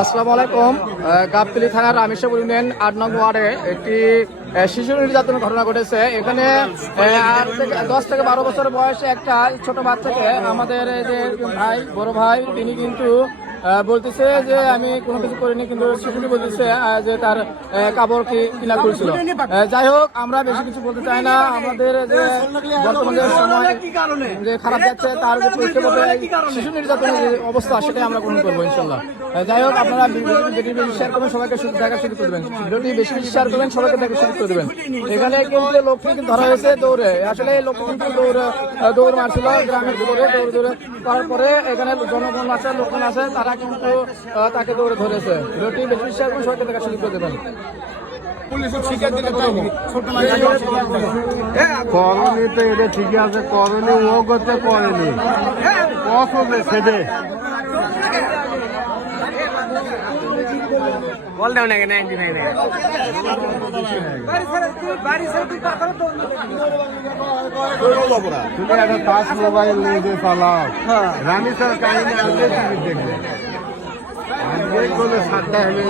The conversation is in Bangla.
আসসালামু আলাইকুম। গাবতলী থানার রামেশ্বর ইউনিয়ন ৮ নং ওয়ার্ডে একটি শিশু নির্যাতনের ঘটনা ঘটেছে। এখানে 10 থেকে 12 বছর বয়সে একটা ছোট বাচ্চাকে আমাদের যে বড় ভাই তিনি কিন্তু বলতেছে যে আমি কোনো কিছু করিনি, কিন্তু শিশুটি বলতেছে যে তার কাপড় কিনা করেছিল। যাই হোক, আমরা বেশি কিছু বলতে চাই না। আমাদের যে বর্তমানে সময় যে খারাপ যাচ্ছে তার শিশু নির্যাতনের যে অবস্থা সেটাই আমরা গ্রহণ করবো ইনশাল্লাহ। যাই হোক, আপনারা বেশি শেয়ার করবেন, সবাইকে দেখা শুরু করবেন। ভিডিওটি বেশি শেয়ার করবেন, সবাইকে দেখা শুরু করে দেবেন। এখানে কিন্তু লোকটি ধরা হয়েছে দৌড়ে। আসলে এই লোকটি কিন্তু দৌড় মারছিল গ্রামের দৌড়ে করার পরে এখানে জনগণ আছে, লোকজন আছে, তারা কিন্তু তাকে দৌড়ে ধরেছে। ভিডিওটি বেশি শেয়ার করবেন, সবাইকে দেখা শুরু করে দেবেন। করণী তো এটা ঠিকই আছে, করণী ও করতে করেনি পছন্দের সেটে বল দাও না কেন তুমি একটা টাচ মোবাইল নিয়ে চালাও। রানী স্যার কাহিনী আজকে টিভি দেখবে, আজকে কোনো সাতটা হলে